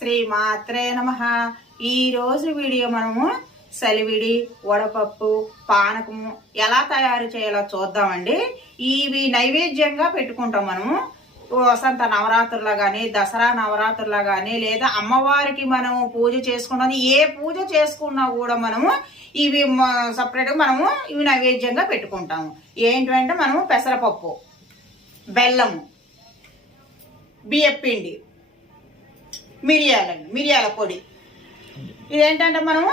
శ్రీమాత్రే నమః. ఈరోజు వీడియో మనము సలివిడి, వడపప్పు, పానకము ఎలా తయారు చేయాలో చూద్దామండి. ఇవి నైవేద్యంగా పెట్టుకుంటాం మనము వసంత నవరాత్రుల్లో కానీ, దసరా నవరాత్రుల్లో కానీ, లేదా అమ్మవారికి మనము పూజ చేసుకున్నది ఏ పూజ చేసుకున్నా కూడా మనము ఇవి సపరేట్గా మనము ఇవి నైవేద్యంగా పెట్టుకుంటాము. ఏంటంటే మనము పెసరపప్పు, బెల్లము, బియ్యపిండి, మిరియాల పొడి. ఇదేంటంటే మనము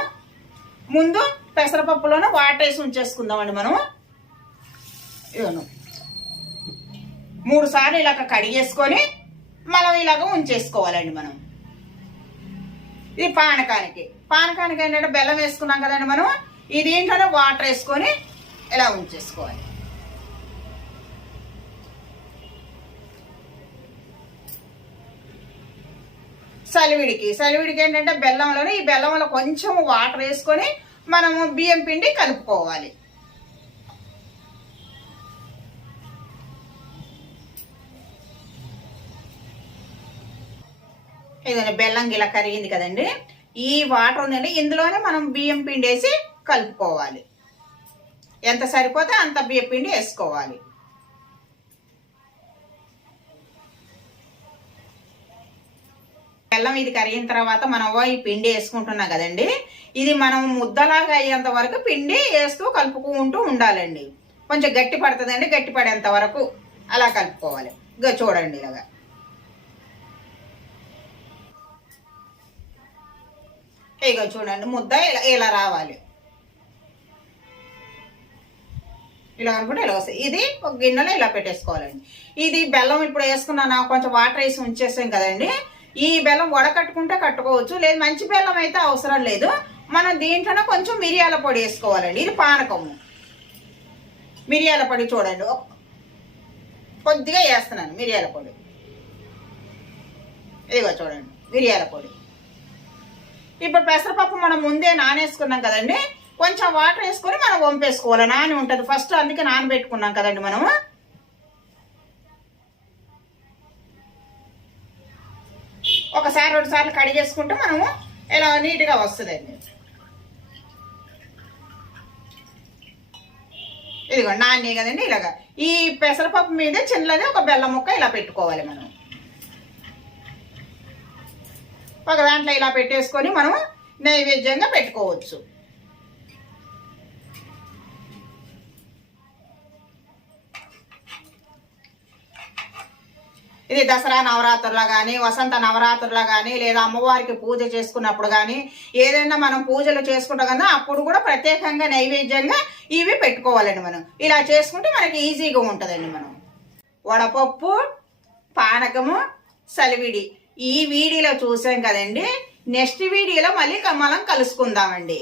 ముందు పెసరపప్పులోనే వాటర్ వేసి ఉంచేసుకుందామండి. మనము ఇవను 3 సార్లు ఇలాగ కడిగేసుకొని మనం ఇలాగ ఉంచేసుకోవాలండి. మనం ఇది పానకానికి ఏంటంటే బెల్లం వేసుకున్నాం కదండి. మనం ఇది ఏంటంటే వాటర్ వేసుకొని ఇలా ఉంచేసుకోవాలి. సలివిడికి ఏంటంటే బెల్లంలోనే ఈ బెల్లంలో కొంచెం వాటర్ వేసుకొని మనము బియ్యం పిండి కలుపుకోవాలి. ఇదండి బెల్లం గిలా కరిగింది కదండి. ఈ వాటర్ ఉందండి, ఇందులోనే మనం బియ్యం పిండి వేసి కలుపుకోవాలి. ఎంత సరిపోతే అంత బియ్యం పిండి వేసుకోవాలి. బెల్లం ఇది కరిగిన తర్వాత మనం ఈ పిండి వేసుకుంటున్నాం కదండి. ఇది మనం ముద్దలాగా అయ్యేంత వరకు పిండి వేస్తూ కలుపుకుంటూ ఉండాలండి. కొంచెం గట్టి పడుతుందండి, గట్టి పడేంత వరకు అలా కలుపుకోవాలి. ఇక చూడండి ఇలాగా ఇక చూడండి ముద్ద ఇలా రావాలి. ఇలా అనుకుంటే ఇలా వస్తాయి. ఇది ఒక గిన్నెలో ఇలా పెట్టేసుకోవాలండి. ఇది బెల్లం ఇప్పుడు వేసుకున్నాను, కొంచెం వాటర్ వేసి ఉంచేసాం కదండి. ఈ బెల్లం వడకట్టుకుంటే కట్టుకోవచ్చు, లేదు మంచి బెల్లం అయితే అవసరం లేదు. మనం దీంట్లోనే కొంచెం మిరియాల పొడి వేసుకోవాలండి. ఇది పానకము. మిరియాల పొడి చూడండి కొద్దిగా వేస్తున్నాను మిరియాల పొడి. ఇదిగో చూడండి మిరియాల పొడి. ఇప్పుడు పెసరపప్పు మనం ముందే నానేసుకున్నాం కదండి. కొంచెం వాటర్ వేసుకొని మనం వంపేసుకోవాలి. నాని ఉంటుంది ఫస్ట్, అందుకే నానబెట్టుకున్నాం కదండి. మనము ఒకసారి 2 సార్లు కడిగేసుకుంటే మనము ఇలా నీట్గా వస్తుందండి. ఇదిగో నాని కదండి. ఇలాగా ఈ పెసరపప్పు మీద చిన్నది ఒక బెల్లం ముక్క ఇలా పెట్టుకోవాలి. మనం ఒక దాంట్లో ఇలా పెట్టేసుకొని మనం నైవేద్యంగా పెట్టుకోవచ్చు. ఇది దసరా నవరాత్రుల్లో కానీ, వసంత నవరాత్రుల్లో కానీ, లేదా అమ్మవారికి పూజ చేసుకున్నప్పుడు కానీ, ఏదైనా మనం పూజలు చేసుకుంటాం కదా అప్పుడు కూడా ప్రత్యేకంగా నైవేద్యంగా ఇవి పెట్టుకోవాలండి. మనం ఇలా చేసుకుంటే మనకి ఈజీగా ఉంటుందండి. మనం వడపప్పు, పానకము, సలివిడి ఈ వీడియోలో చూసాం కదండి. నెక్స్ట్ వీడియోలో మళ్ళీ మనం కలుసుకుందామండి.